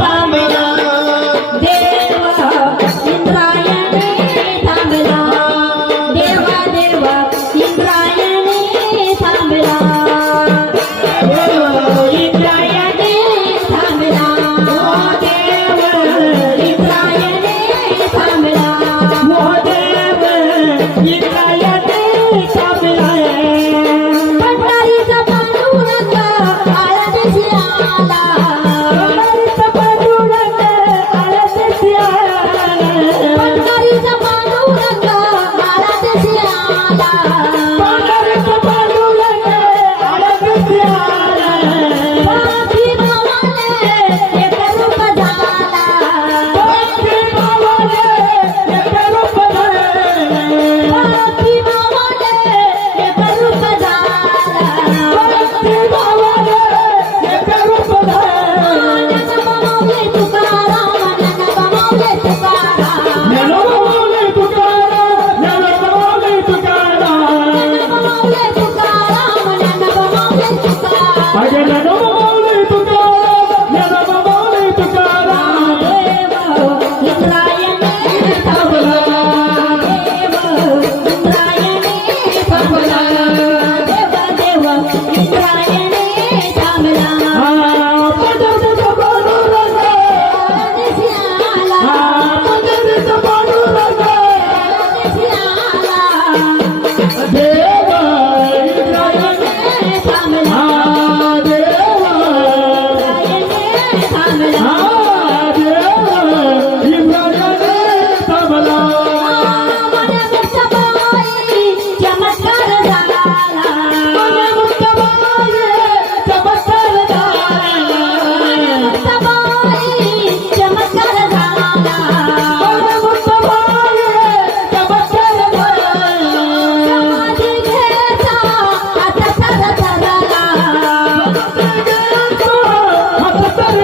थांबला देव इंद्रायणी थांबला देवा देवा इंद्रायणी थांबला देव इंद्रायणी थांबला देव इंद्रायणी थांबला देव इंद्रायणी थांबला पंढरीचा पांडुरंग आळंदीसी आला पंढरीचा पांडुरंग आळंदीसी आला पंढरीचा पांडुरंग आळंदीसी आला पंढरीचा पांडुरंग आळंदीसी आला बाकी भावाने एक रूप झाला बाकी भावाने एक रूप झाला बाकी भावाने एक रूप झाला बाकी भावाने एक रूप झाला ज्ञानोबा तुकाराम ज्ञानोबा तुकाराम ज्ञानोबा तुकाराम ज्ञानोबा तुकाराम ज्ञानोबा तुकाराम ज्ञानोबा तुकाराम माझ्या ज्ञानोबा तुकाराम ज्ञानोबा तुकाराम देव इंद्रायणी थांबला देव इंद्रायणी थांबला देव देव इंद्रायणी थांबला पंढरीचा पांडुरंग आळंदीसी आला पंढरीचा पांडुरंग आळंदीसी आला देव इंद्रायणी थांबला देव इंद्रायणी थांबला देव इंद्रायणी थांबला मन मुक्ताबाई चमत्कार झाला मन मुक्ताबाई चमत्कार झाला मुक्ताबाई चमत्कार झाला मन मुक्ताबाई चमत्कार झाला समाधी घ्यायचा आता थरथरला हात तर